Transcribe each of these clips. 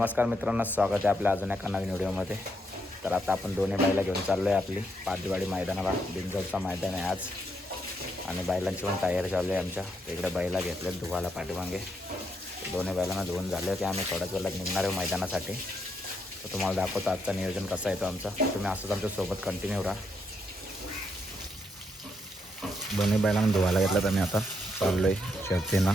नमस्कार मित्रांनो, स्वागत आहे आपल्या अजून एका नवीन व्हिडिओमध्ये. तर आता आपण दोन्ही बैला घेऊन चाललो आहे आपली पाचवाडी मैदानाला. बिनजोडचा मैदान आहे आज आणि बैलांची पण तयारी चालू आहे आमच्या. तिकडे बैला घेतलेत धुवायला पाठीमागे. दोन्ही बैलांना धुवून झाले की आम्ही थोड्याच वेळात निघणार आहे मैदानासाठी. तर तुम्हाला दाखवतो आजचा नियोजन कसा येतो आमचा. तुम्ही असंच आमच्यासोबत कंटिन्यू राहा. दोन्ही बैलांना धुवायला घेतलं तर मी आता चाललो आहे शर्तीनं.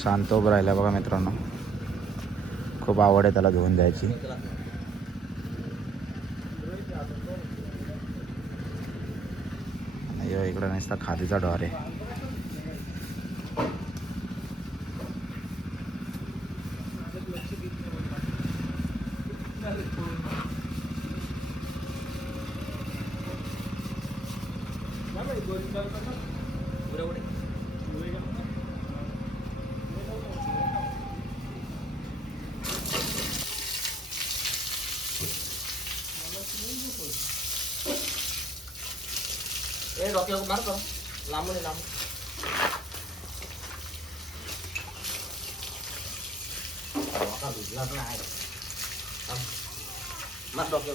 शांत उभं राहिला बघा मित्रांनो. खूप आवड आहे त्याला धुवून द्यायची. इकडे नुसता खादीचा डॉर आहे. डॉक्टर मारतो लांबून लांब भिजलाच नाही मार डॉक्टर.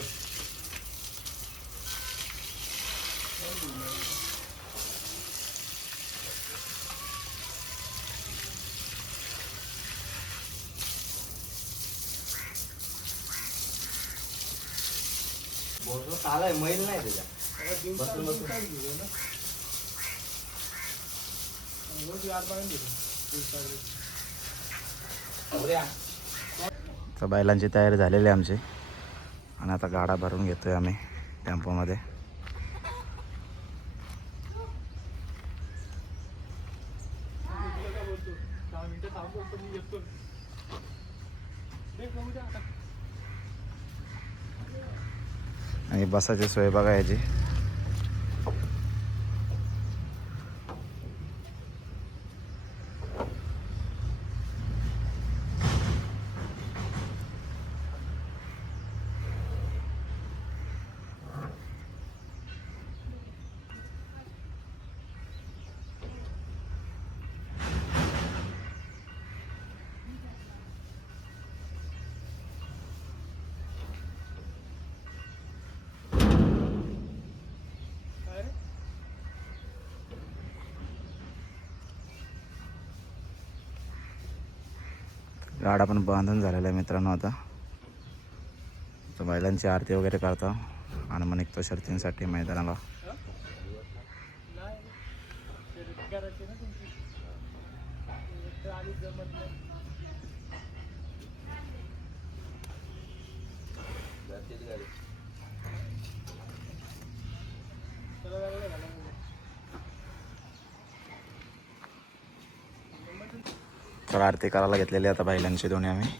बोलतो काला मैल नाही त्याच्या बसून बसून तर बैलांची तयारी झालेली आहे आमची आणि आता गाडा भरून घेतोय आम्ही टेम्पोमध्ये. आणि बसाची सोय बघा याची. गाडा पण बांधून झालेला आहे मित्रांनो. आता तर बैलांची आरती वगैरे करतो आणि मग निघतो शर्तींसाठी मैदानाला. तर आरती करायला घेतलेली आता बैलांची दोन्ही आम्ही.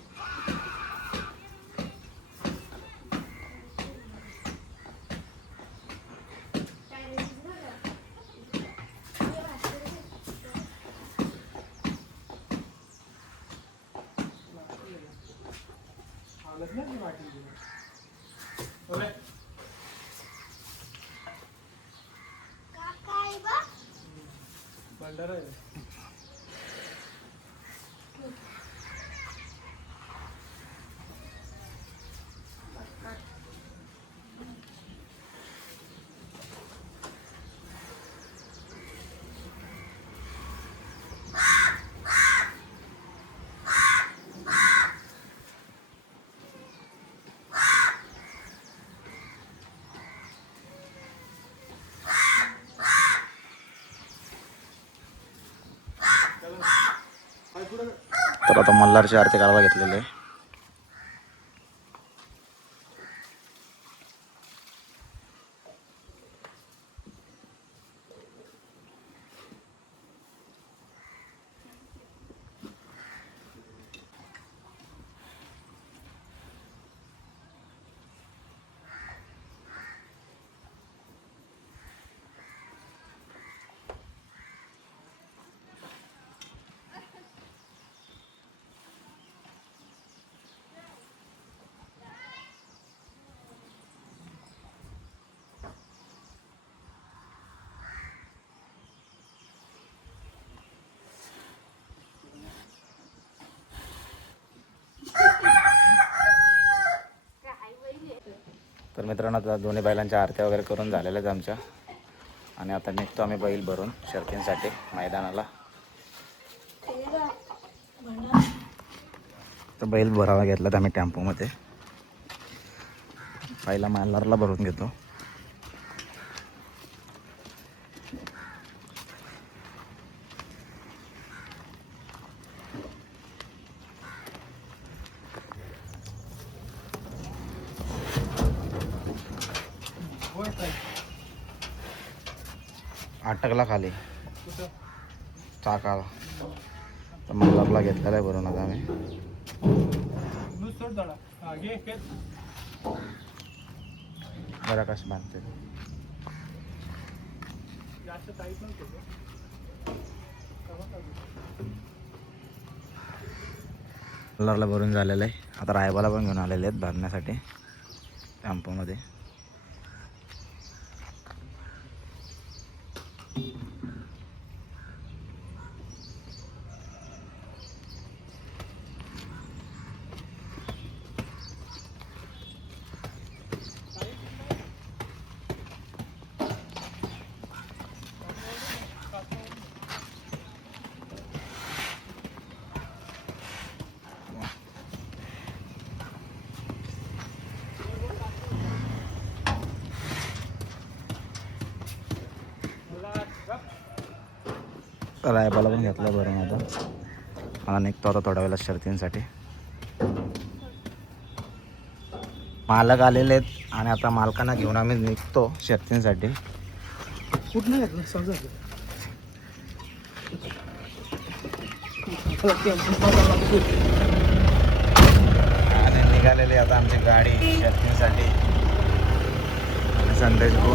तर आता मल्हारची आरती करायला घेतलेली आहे. तर मित्रांनो आता दोन्ही बैलांच्या आरत्या वगैरे करून झालेल्या आहेत आमच्या. आणि आता निघतो आम्ही बैल भरून शर्तींसाठी मैदानाला. तर बैल भरावा घेतलात आम्ही टेम्पोमध्ये. पहिला मालारला भरून घेतो. अटकला खाली चाकाला. तर मालारला घेतलेला आहे भरून आता आम्ही. बरं कसं बांधते कलरला भरून झालेलं आहे. आता रायबाला पण घेऊन आलेले आहेत भरण्यासाठी टेम्पोमध्ये. रायबाला पण घेतला बरं. आता मला निघतो आता थोड्या वेळेला शर्तींसाठी. मालक आलेले आहेत आणि आता मालकांना घेऊन आम्ही निघतो शर्तींसाठी. कुठं घेतलं समजा आणि निघालेली आता आमची गाडी शर्तींसाठी. संदेश भाऊ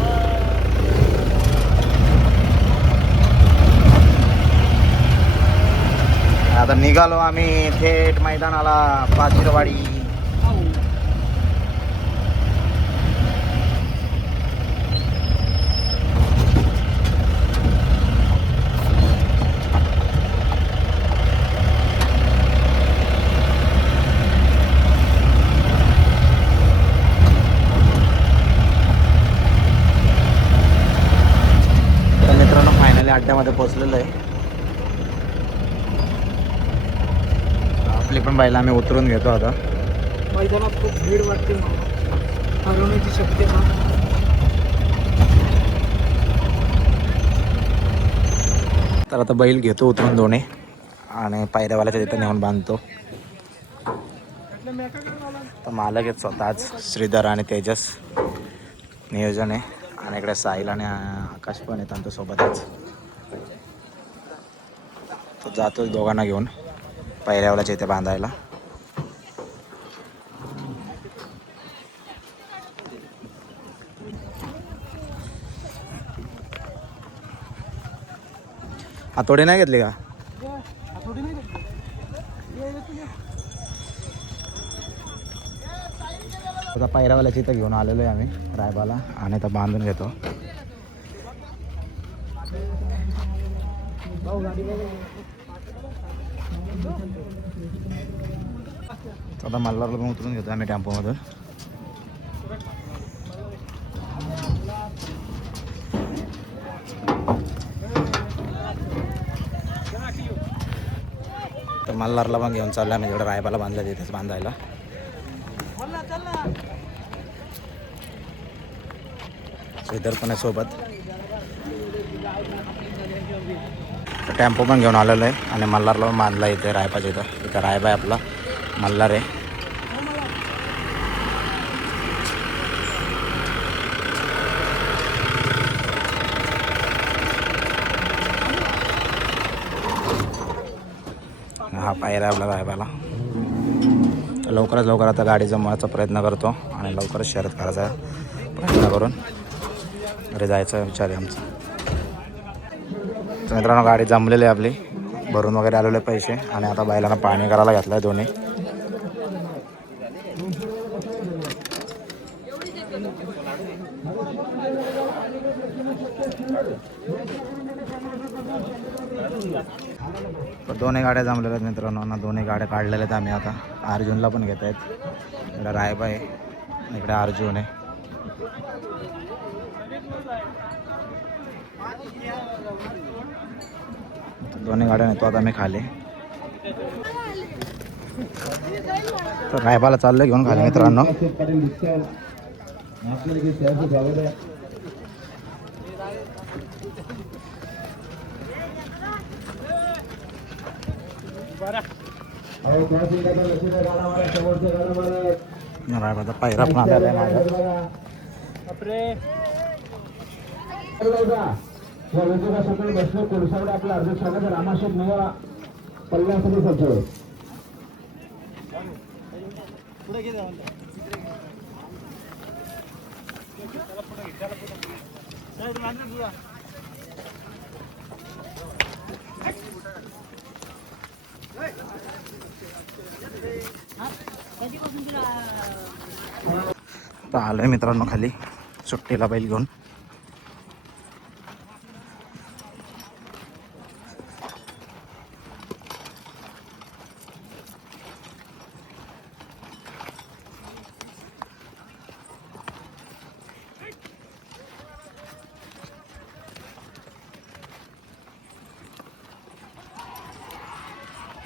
आता निघालो आम्ही थेट मैदानाला पाचीरवाडी. तर मित्रांनो फायनली अड्ड्यामध्ये पोहोचलेलो आहे. आपली पण बैल आम्ही उतरून घेतो आता. मैदानात खूप भीड वाटते, हरवण्याची शक्यता. तर आता बैल घेतो उतरून दोन्ही आणि पायऱ्यावाल्याच्या तिथं नेऊन बांधतो. तर मालक आहेत स्वतःच श्रीधर आणि तेजस नियोजन आहे. आणि इकडे साहिल आणि आकाश पण आहेत आमच्यासोबतच. तो जातोच दोघांना घेऊन पायऱ्यावाल्याच्या इथे बांधायला. हातोडी नाही घेतली का? आता पायऱ्यावाल्याच्या इथं घेऊन आलेलो आहे आम्ही रायबाला आणि आता बांधून घेतो. आता मल्हारला पण उतरून घेतो आम्ही टेम्पोमधून. तर मल्हारला पण घेऊन चाललो आम्ही. जेवढं रायबाला बांधलं तिथेच बांधायला. श्रीधर पण आहे सोबत. टेम्पो पण घेऊन आलेलो आहे आणि मल्हारला पण बांधला इथे रायबाच्या इथं. इथं रायबा आहे आपला, मल्हार आहे. हा पायरा आपला रायबाला. तर लवकरात लवकर आता गाडी जमवायचा प्रयत्न करतो आणि लवकरच शर्यत करायचा प्रयत्न करून घरी जायचा विचार आहे आमचा. तर मित्रांनो गाडी जमलेली आहे आपली, भरून वगैरे आलेले पैसे. आणि आता बैलांना पाणी करायला घातलं आहे दोन्ही. तर दोन्ही गाड्या जमलेल्या आहेत मित्रांनो ना. दोन्ही गाड्या काढलेल्या आहेत आम्ही. आता अर्जुनला पण घेत आहेत. इकडे रायबा आहे, इकडे अर्जुन आहे. दोन्ही गाड्या नेतो आता मी खाली. तर रायबाला चाललं घेऊन खाली मित्रांनो. रायबाचा पायरा पण आलेला आहे माझा. आपला अर्ज स्वागत रामाशेठ निवा पल्ल्यासाठी सज्ज. तर आलोय मित्रांनो खाली सुट्टीला बैल घेऊन.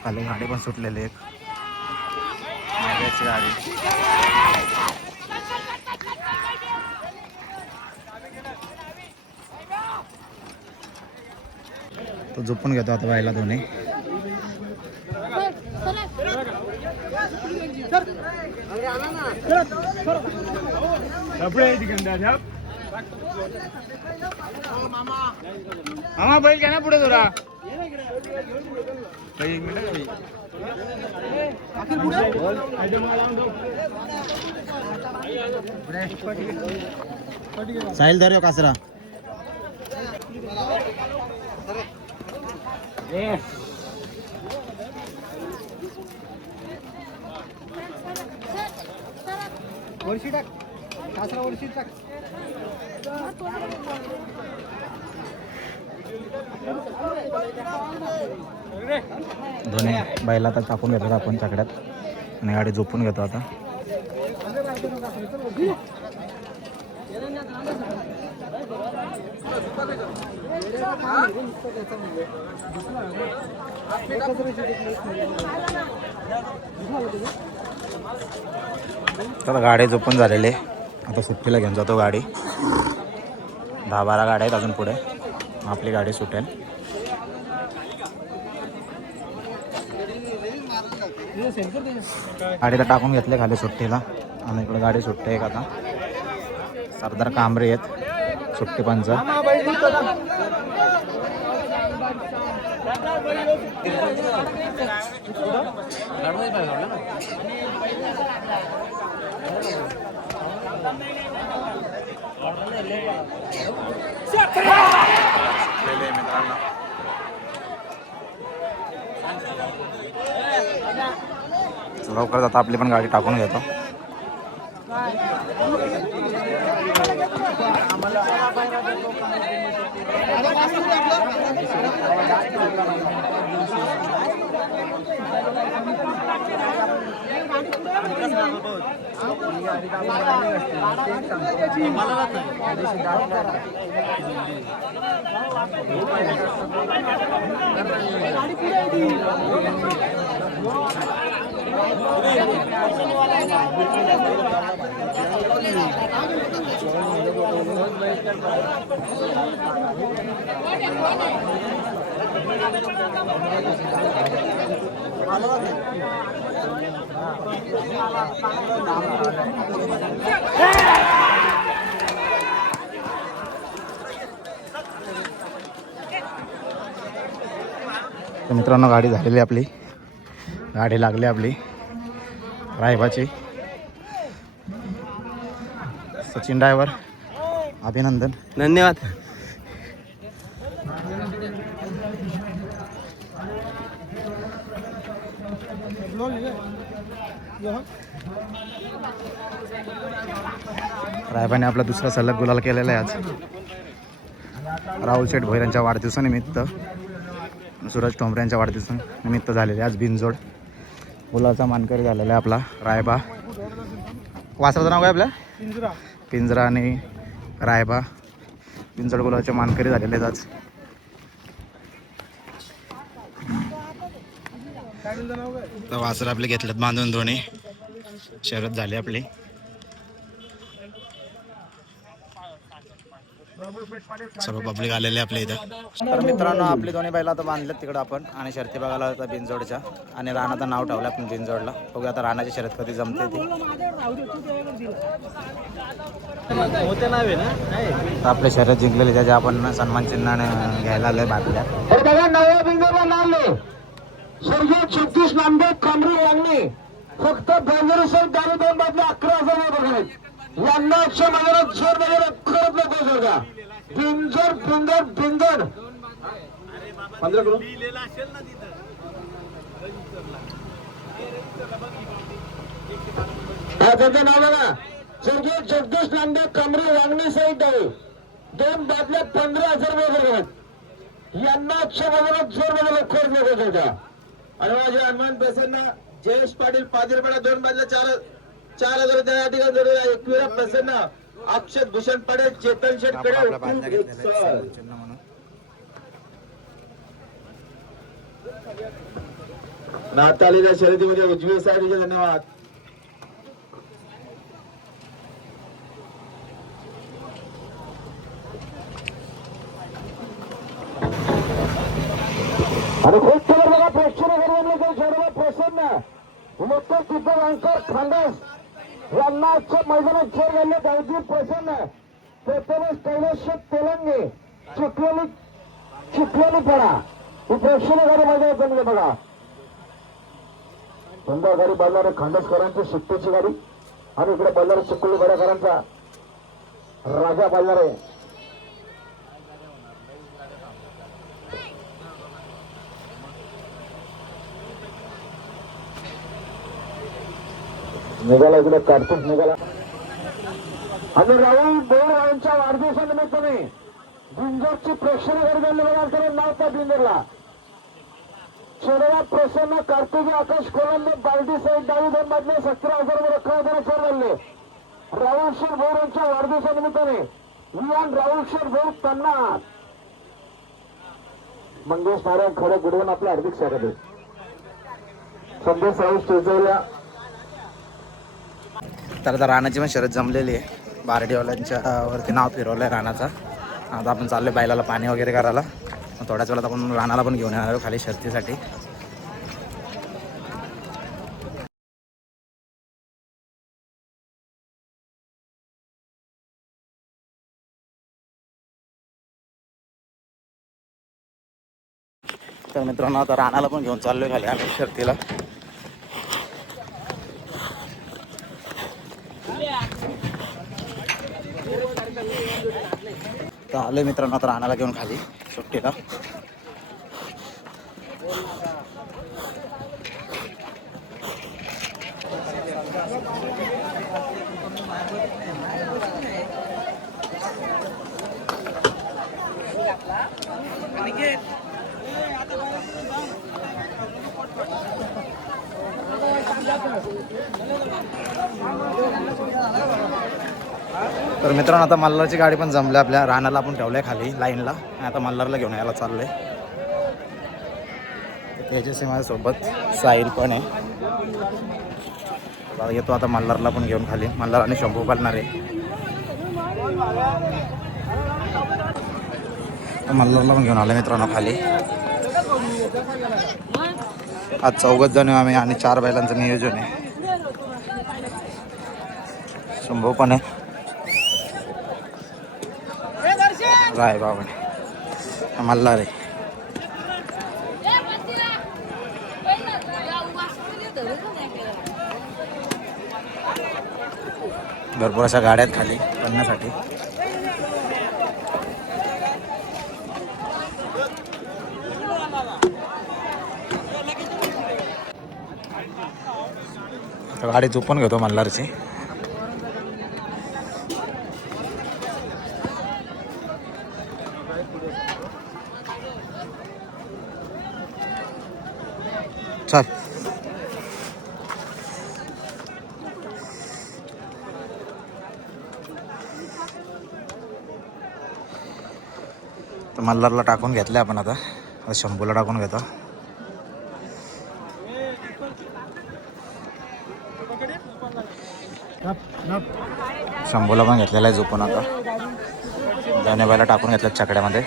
खाली गाडी पण सुटलेली एक मागेची गाडी. तो झोपून घेतो आता बायला दोन्ही. मामा बैल घ्या ना पुढे थोडा. एक मिनिट साहिल धर कासरा. वर्षी टाक कासरा वर्षी टाक. दोन्ही बैला आता टाकून घेतात आपण चाकड्यात आणि गाडी झोपून घेतो आता. तर गाडी झोपून झालेली. आता सुट्टीला घेऊन जातो गाडी. 10-12 गाड्या आहेत अजून पुढे. आपली गाडी सुटेल. गाडीला टाकून घेतले खाली सुट्टीला आणि इकडे गाडी सुट्टी एक आता. सरदार कांबरे आहेत सुट्टी पंच. लवकर जाता आपली पण गाडी टाकून घेतो. तर मित्रांनो गाडी झालेली आपली. गाडी लागली आपली रायबाची. सचिन ड्रायव्हर अभिनंदन. धन्यवाद. रायबाने आपला दुसरा सलग गुलाल केलेला आहे आज. राहुल शेठ भोईरांच्या वाढदिवसानिमित्त, सूरज ठोंबरे यांच्या वाढदिवसानिमित्त झालेले आज बिनजोड गुलालचा मानकरी झालेला आहे आपला रायबा. वासराचं नाव काय आपल्या पिंजरा. पिंजरा आणि रायबा पिंजड गुलाचे मानकरी झालेले आहेत आज. तर वासर आपले घेतलेत बांधून दोन्ही. शर्यत झाली आपली. सर्व पब्लिक आलेले आपल्या इथं. तर मित्रांनो आपली दोन्ही बैला आता बांधलेत तिकडं आपण आणि शर्ती बघायला होता बिनजोडच्या आणि राणाचं नाव ठेवलं आपण बिनजोडला. बघूया आता राणाची शर्यत कधी जमते ती. तर आपले शर्यत जिंकलेली त्याचे आपण सन्मान चिन्हाने घ्यायला आलोय बातल्या. नव्या बिंदूला नाव स्वर्गीय 36 नामदेव कांबरी यांनी फक्त 2,000 बदले 11,000 बघायत यांना 100 बाजारात जोर वगैरे करत नको सर का बिंजर बिंदर बिंदर 15 किलो त्याचं नाव बघा स्वर्गीय जगदीश नामदेव कांबरी वांगणी सहित आहे 2 बादल्या 15,000 बघायत यांना 100 बाजारात जोर वगैरे करत नको सर का. आणि माझे हनुमान प्रसन्न जयेश पाटील पाटीलपाडा 2 बाजल्या 4,000 रुपये या ठिकाणी जोडले. एकविरा प्रसन्न अक्षत भूषण पडेल चेतन शेठ कडे नातालीच्या शर्यतीमध्ये उजवे साहेब धन्यवाद. आणि खूप खबर बघा प्रेक्षणीय प्रसन्न मोठे दीपक अंकर खांडस यांना आजच्या मैदानात खेळ घालले. दावजी प्रसन्न प्रथमेश कैलाश तेलंगे चिखलेली पडा ही प्रेक्षणीय गाडी मैदानात जमले बघा. सुंदर गाडी बदलारे खांडसकरांची शिट्टीची गाडी आणि इकडे बदलारे चिखली बड्याकरांचा राजा बदलारे निघाला. इकडे कार्तिक निघाला आणि राहुल बोर यांच्या वाढदिवसानिमित्ताने बिंजरची प्रेक्षणीय गाडी झाली बघा. नाव त्या बिंजरला शनिवार प्रसन्न कार्तिकी आकाश कोलंबे बालदी सहित डावी 2 बादले 17,000 वर 11,000 खेळ झाले. राहुल शेठ भोर यांच्या वाढदिवसानिमित्ताने वियान राहुल शेठ भोर त्यांना मंगेश नारायण खडे गुडवून आपलं हार्दिक स्वागत आहे. संदेश राहुल स्टेजवल्या. तर आता राणाची पण शर्यत जमलेली आहे. बारडीवाल्यांच्या वरती नाव फिरवलं आहे राणाचा. आता आपण चाललो आहे बैलाला पाणी वगैरे करायला. थोड्याच वेळात आपण राणाला पण घेऊन येणार आहोत खाली शर्तीसाठी. तर मित्रांनो आता राणाला पण घेऊन चाललोय खाली आम्ही शर्तीला. तर आलोय मित्रांनो आता राणाला घेऊन खाली सुट्टीला. तर मित्रांनो आता मल्हारची गाडी पण जमली आपल्या. राणाला आपण ठेवलंय खाली लाईनला आणि आता मल्हारला घेऊन यायला चाललंय. त्याच्याशी माझ्यासोबत साहिल पण आहे. येतो आता मल्हारला पण घेऊन खाली. मल्हार आणि शंभू पालणार आहे. मल्हारला पण घेऊन आलं मित्रांनो खाली. आज 4 जण आम्ही आणि 4 बैलांचं नियोजन आहे. शंभू पण आहे. राय बाबा मल्हार आहे. भरपूर अशा गाड्या आहेत खाली करण्यासाठी. गाडी चुपून घेतो मल्हारची. चल तर मल्हारला टाकून घेतलं आपण आता शंभूला टाकून घेतो. शंभूला पण घेतलेला आहे झोपून. आता दोन्ही बैला टाकून घेतल्यात छकड्यामध्ये.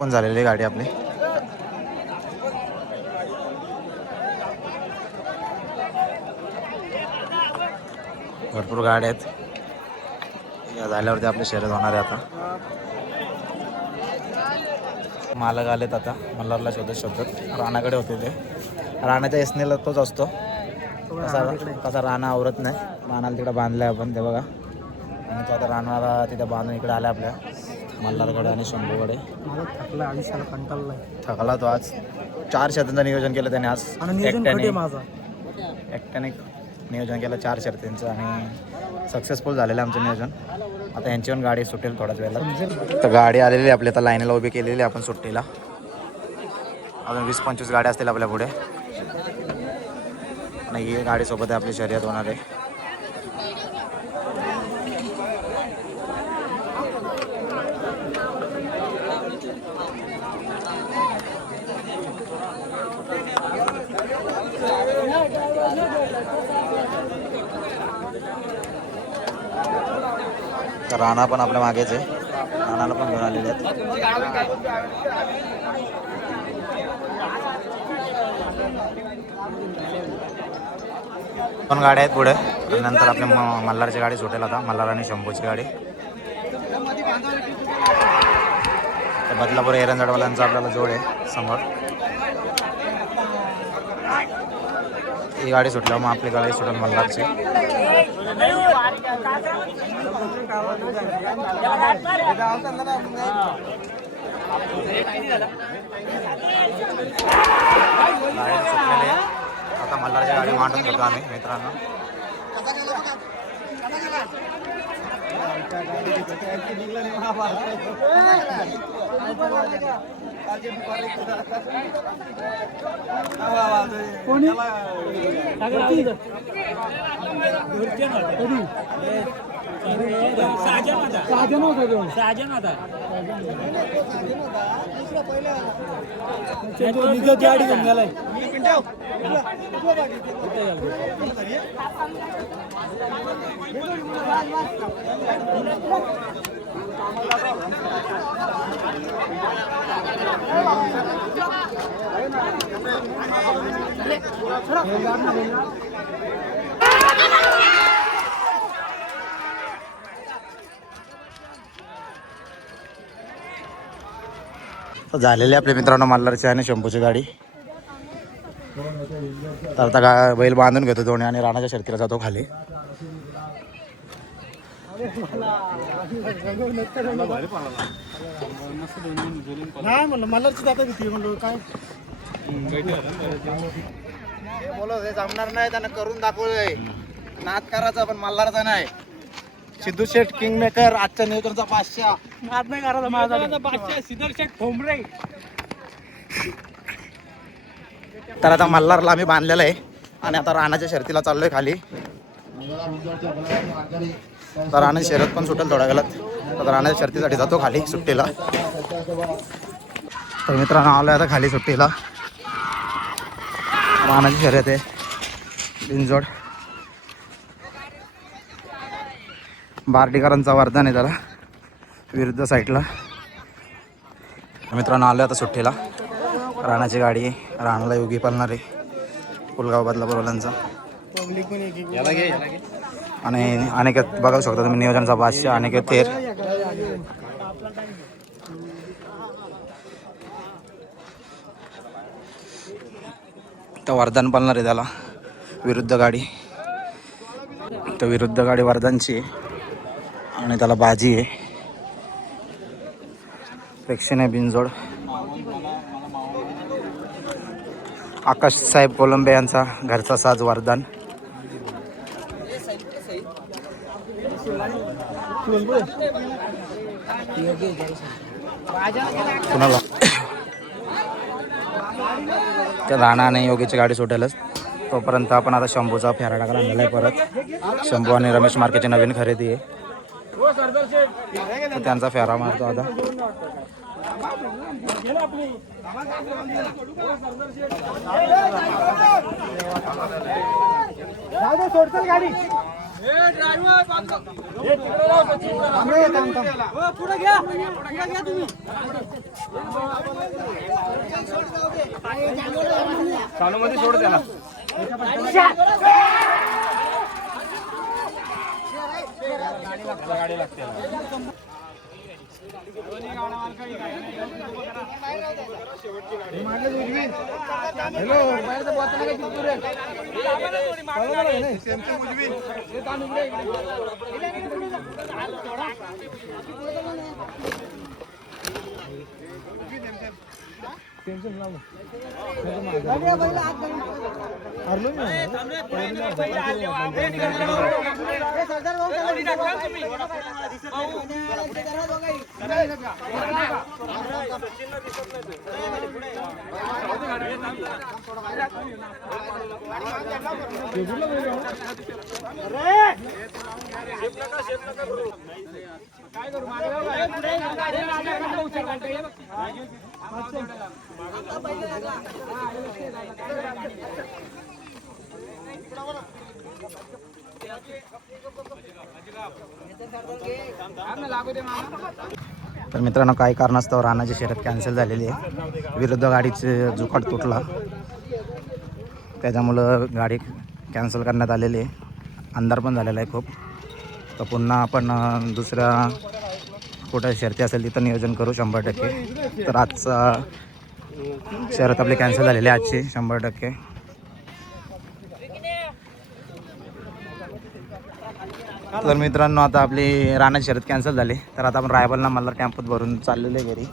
पण झालेली गाडी आपली. भरपूर गाड्या आहेत. या झाल्यावरती आपले शर्यत होणार आहे. आता मालक आलेत आता मल्हारला शोधत राणाकडे होते ते. राणाच्या एसनेला तोच असतो. कसा राणा आवरत नाही. राणाला तिकडे बांधलाय आपण ते बघा. आणि तो आता राणाला तिथे बांधून इकडे आला आपल्या मल्हारकडे आणि शंभूकडे. थकला तो आज. 4 शर्यतींचं नियोजन केलं त्याने आज एकट्याने नियोजन केलं 4 शर्यतींचं आणि सक्सेसफुल झालेलं आमचं नियोजन. आता यांची पण गाडी सुटेल थोड्याच वेळेला. तर गाडी आलेली आपली आता लाईनला उभी केलेली आपण सुट्टीला. अजून 20-25 गाड्या असतील आपल्या पुढे आणि ही गाडीसोबत आपली शर्यत होणार आहे. तर राणा पण आपल्या मागेच आहे. राणाला पण घेऊन आलेले आहेत. पण गाड्या आहेत पुढे. आणि नंतर आपल्या मल्हारची गाडी सुटेल आता. मल्हार आणि शंभूची गाडी. तर बदलापूर एरंजडवाल्यांचा आपल्याला जोड आहे समोर. ही गाडी सुटल्यावर मग आपली गाडी सुटेल मल्हारची. आता मल्हारची गाडी मांडून घेतो आम्ही मित्रांनो. गाडी घेऊन गेलाय. झालेली आपल्या मित्रांनो मल्हारची आणि शंभूची गाडी. तर आता बैल बांधून घेतो दोन्ही आणि राणाच्या शर्तीला जातो खाली. मल्हारची जाता भीती म्हणलो काय बोलत हे जमणार नाही. त्यांना करून दाखवलंय. नाद करायचा पण मल्हारचा नाही. सिद्धू शेठ किंग मेकर आजच्या नियोजनचा बादशाह. नाद नाही करायचा माझा बादशाह सिद्धू शेठ ठोंबरे. तर आता मल्हारला आम्ही बांधलेलं आहे आणि आता राणाच्या शर्तीला चाललोय खाली. तर राणाची शर्यत पण सुटेल थोड्या वेळात. तर राणाच्या शर्तीसाठी जातो खाली सुट्टीला. तर मित्रांनो आलोय आता खाली सुट्टीला. राणाची शर्यत आहे बिनजोड. बार्डीकरांचा वरदान आहे त्याला विरुद्ध साईडला. मित्रांनो आलो आता सुट्टीला. राणाची गाडी राणाला योगी पालणार आहे पुलगाव बदलापूरवाल्यांचा. आणि अनेक बघू शकता तुम्ही नियोजनचा बादशाह अनेक थेर. तर वरदान पालणार आहे त्याला विरुद्ध गाडी. तर विरुद्ध गाडी वरदानची आणि त्याला बाजी आहे. प्रेक्षणीय बिनजोड. आकाश साहेब कोलंबे यांचा घरचा साज वरदान. कुणाला तर राणा आणि योगीची गाडी सुटेलच. तोपर्यंत आपण आता शंभूचा फेरा टाकायला आणलेला आहे परत. शंभू आणि रमेश मार्केटची नवीन खरेदी आहे, तर त्यांचा फेरा मारतो आता. गाडी चालू मध्ये सोड त्याला. गाडी लागते. तर मित्रांनो, काही कारणास्तव राणाची शर्यत कॅन्सल झालेली आहे. विरुद्ध गाडीचे जुकाट तुटला, त्याच्यामुळं गाडी कॅन्सल करण्यात आलेली आहे. अंधार पण झालेला आहे खूप. तर पुन्हा आपण दुसऱ्या कुठं शर्ती असेल तिथं नियोजन करू 100%. तर आजचा शर्यत आपली कॅन्सल झालेली आहे आजची 100%. तर मित्रांनो, आता आपली राणाची शर्यत कॅन्सल झाली. तर आता आपण रायबलला मल्हार टेम्पोत भरून चाललेले घरी.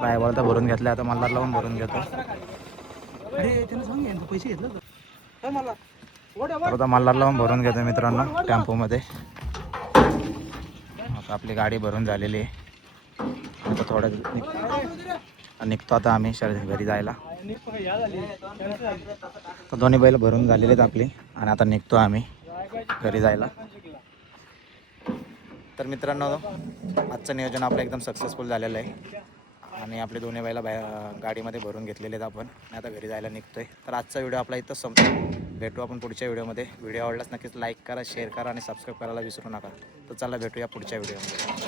रायबल तर भरून घेतले, आता मल्हारला पण भरून घेतो. आता मल्हारला पण भरून घेतो मित्रांनो टेम्पोमध्ये. आता आपली गाडी भरून झालेली आहे. आता थोडं निघतो आता आम्ही घरी जायला. तर दोन्ही बैल भरून झालेले आहेत आपली, आणि आता निघतो आम्ही घरी जायला. तर मित्रांनो, आजचं नियोजन आपलं एकदम सक्सेसफुल झालेलं आहे, आणि आपले दोन्ही बैला गाडीमध्ये भरून घेतलेले आहेत आपण, आणि आता घरी जायला निघतोय. तर आजचा व्हिडिओ आपला इथंच संपतो. भेटू आपण पुढच्या व्हिडिओमध्ये. व्हिडिओ आवडल्यास नक्कीच लाईक करा, शेअर करा आणि सबस्क्राईब करायला विसरू नका. तर चला भेटूया पुढच्या व्हिडिओमध्ये.